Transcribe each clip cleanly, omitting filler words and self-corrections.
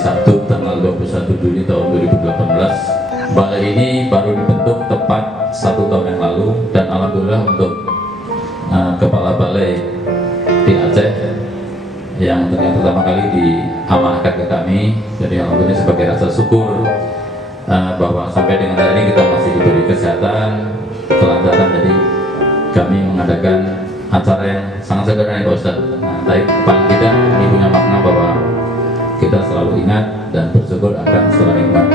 Sabtu tanggal 21 Juni tahun 2018. Balai ini baru dibentuk tepat 1 tahun yang lalu, dan alhamdulillah untuk kepala balai di Aceh yang pertama kali diamanahkan ke kami, jadi alhamdulillah sebagai rasa syukur bahwa sampai dengan hari ini kita masih diberi kesehatan, kelancaran. Jadi kami mengadakan acara yang sangat sederhana Pak Ustaz. Tapi paling tidak ini punya makna bahwa kita selalu ingat dan bersyukur akan segala nikmat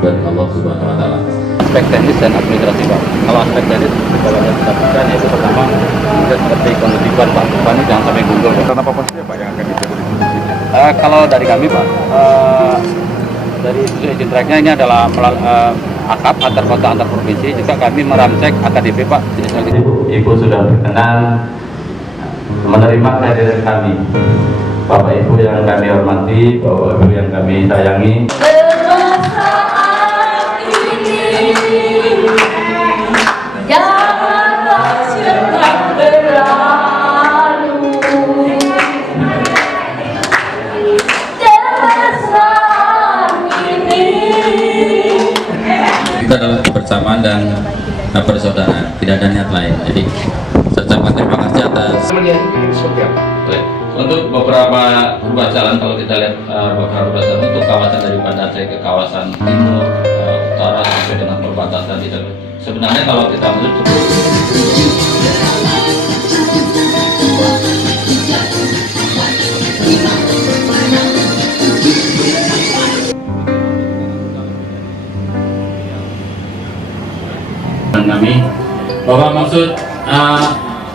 dari Allah Subhanahu Wa Taala. Aspek teknis dan administrasi Pak. Kalau aspek teknis kalau yang kita bukan yaitu pertama kita seperti penertiban Pak. Pak ini jangan sampai gugur Pak. Karena apa saja Pak yang akan dijaga di sini? Kalau dari kami Pak, dari izin tracknya ini adalah akap antar kota antar provinsi, juga kami meramcek AKDP Pak. Ibu sudah berkenan menerima kehadiran kami. Bapak Ibu yang kami hormati, Bapak Ibu yang kami sayangi. Kita adalah kebersamaan dan persaudaraan, tidak ada niat lain. Jadi saya ucapkan terima kasih atas. Untuk beberapa ruas jalan, kalau kita lihat beberapa ruas jalan untuk kawasan dari Banda Aceh ke kawasan timur, utara sampai dengan perbatasan kita. Sebenarnya kalau kita menuju kami bahwa maksud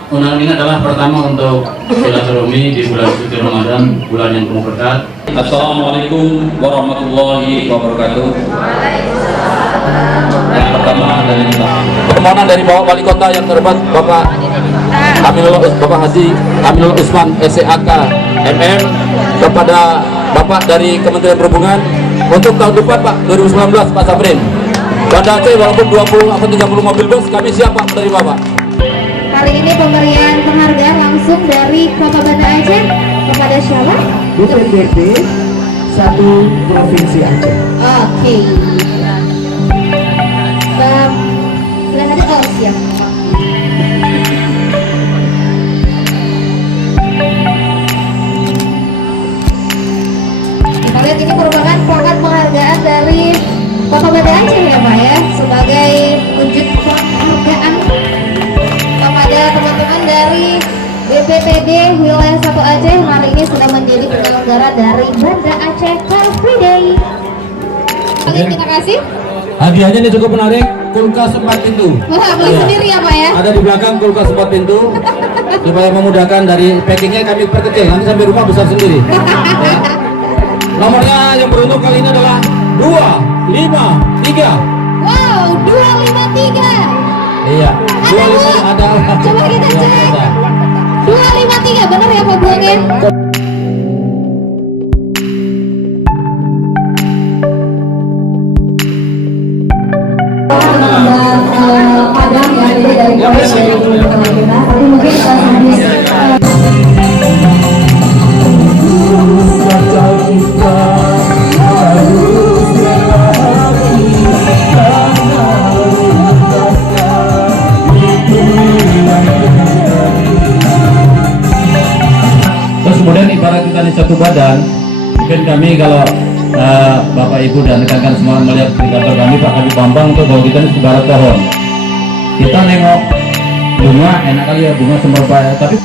undang ini adalah pertama untuk silaturahmi di bulan suci Ramadan, bulan yang penuh berkah. Assalamualaikum warahmatullahi wabarakatuh. Yang pertama dari Permohonan dari Bapak Wali Kota yang terhormat Bapak Haji Aminul Usman SCAK MM kepada Bapak dari Kementerian Perhubungan untuk tahun depan Pak 2019 Pak Samrin. Banda Aceh walaupun 20 atau 30 mobil bus kami siap Pak menerima Pak. Kali ini pemberian penghargaan langsung dari Kota Banda Aceh kepada siapa? BPPT 1 Provinsi Aceh. Oke. Silakan aja. Oh siap. Kita lihat ini merupakan pangkat penghargaan dari Kota Banda Aceh ya Pak ya, sebagai wujud penghargaan kepada teman-teman dari BPTD Wilayah 1 Aceh hari ini sudah menjadi penyelenggara dari Banda Aceh Car Free Day. Oke, terima kasih. Hadiahnya ini cukup menarik, kulkas 4 pintu. Wah, beli sendiri ya Pak ya? Ada di belakang kulkas 4 pintu supaya memudahkan dari packingnya kami perkecil, nanti sampai rumah besar sendiri. Ya. Nomornya yang beruntung kali ini adalah 253. Wow, 253. Iya. Ada Bu? Ada. Coba kita Iya, cek. ada. 253 benar ya Pak Buangnya? Padang ya, jadi dari tapi mungkin terus kemudian ibarat kita di satu badan, mungkin kami kalau Bapak Ibu dan rekan-rekan semua melihat di kantor kami Pak Habib Bambang tuh bahwa kita ini ibarat pohon. Kita nengok bunga enak kali ya, bunga semerbak, tapi